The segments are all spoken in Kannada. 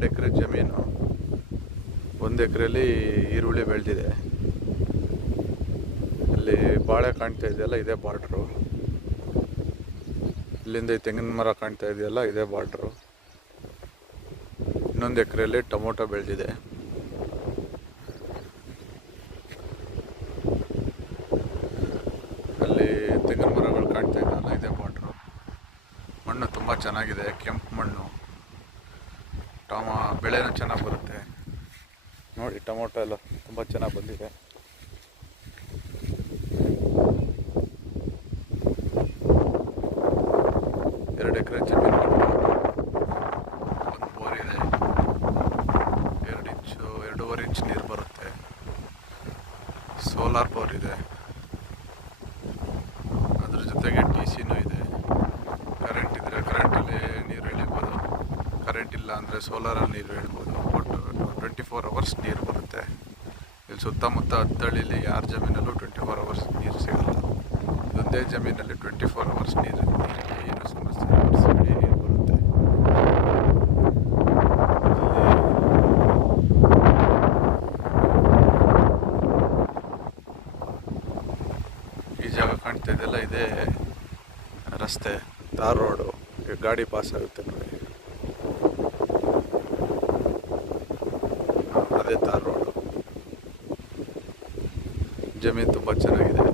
2 ಎಕರೆ ಜಮೀನು. 1 ಎಕರೆಯಲ್ಲಿ ಈರುಳ್ಳಿ ಬೆಳೆದಿದೆ. ಅಲ್ಲಿ ಬಾಳೆ ಕಾಣ್ತಾ ಇದೆಯಲ್ಲ, ಇದೇ ಬಾರ್ಡ್ರು. ಇಲ್ಲಿಂದ ಈ ತೆಂಗಿನ ಮರ ಕಾಣ್ತಾ ಇದೆಯಲ್ಲ, ಇದೇ ಬಾರ್ಡ್ರು. ಇನ್ನೊಂದು ಎಕರೆಯಲ್ಲಿ ಟೊಮೊಟೊ ಬೆಳೆದಿದೆ. ಅಲ್ಲಿ ತೆಂಗಿನ ಮರಗಳು ಕಾಣ್ತಾ ಇದೆಯಲ್ಲ, ಇದೇ ಬಾರ್ಡ್ರು. ಮಣ್ಣು ತುಂಬ ಚೆನ್ನಾಗಿದೆ, ಕೆಂಪು ಮಣ್ಣು. ಬೆಳೆನೂ ಚೆನ್ನಾಗಿ ಬರುತ್ತೆ. ನೋಡಿ, ಟೊಮೊಟೊ ಎಲ್ಲ ತುಂಬ ಚೆನ್ನಾಗಿ ಬಂದಿದೆ. ಎರಡು ಎಕರೆ ಜಮೀನು, 1 ಬೋರ್ ಇದೆ. 2.5 ಇಂಚ್ ನೀರು ಬರುತ್ತೆ. ಸೋಲಾರ್ ಬೋರ್ ಇದೆ. ಅದ್ರ ಜೊತೆಗೆ TCನೂ ಇದೆ. ಕರೆಂಟ್ ಇದ್ದರೆ ಕರೆಂಟಲ್ಲಿ ನೀರು ಎಳಿಬೋದು, ಕರೆಂಟ್ ಇಲ್ಲ ಅಂದರೆ ಸೋಲಾರಲ್ಲಿ ನೀರು ಎಳಿಬೋದು. ಒಟ್ಟು 24 ಅವರ್ಸ್ ನೀರು ಬರುತ್ತೆ. ಇಲ್ಲಿ ಸುತ್ತಮುತ್ತ ಹತ್ತಳ್ಳಿಲಿ ಯಾರ ಜಮೀನಲ್ಲೂ 24 ಅವರ್ಸ್ ನೀರು ಸಿಗಲ್ಲ. ಇದೊಂದೇ ಜಮೀನಲ್ಲಿ 24 ಅವರ್ಸ್ ನೀರಿಗೆ ಏನು ಸಮಸ್ಯೆ ಇಡೀ ನೀರು ಬರುತ್ತೆ. ಈ ಜಾಗ ಕಾಣ್ತಾ ಇದೆಯಲ್ಲ, ಇದೇ ರಸ್ತೆ, ತಾರ್ ರೋಡು. ಗಾಡಿ ಪಾಸ್ ಆಗುತ್ತೆ ನೋಡಿ, ಅದೇ ತಾರ್ ರೋಡು. ಜಮೀನು ತುಂಬ ಚೆನ್ನಾಗಿದೆ.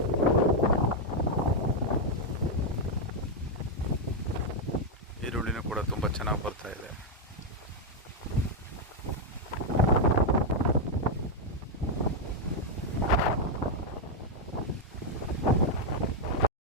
ಈರುಳ್ಳಿನೂ ಕೂಡ ತುಂಬ ಚೆನ್ನಾಗಿ ಬರ್ತಾ ಇದೆ.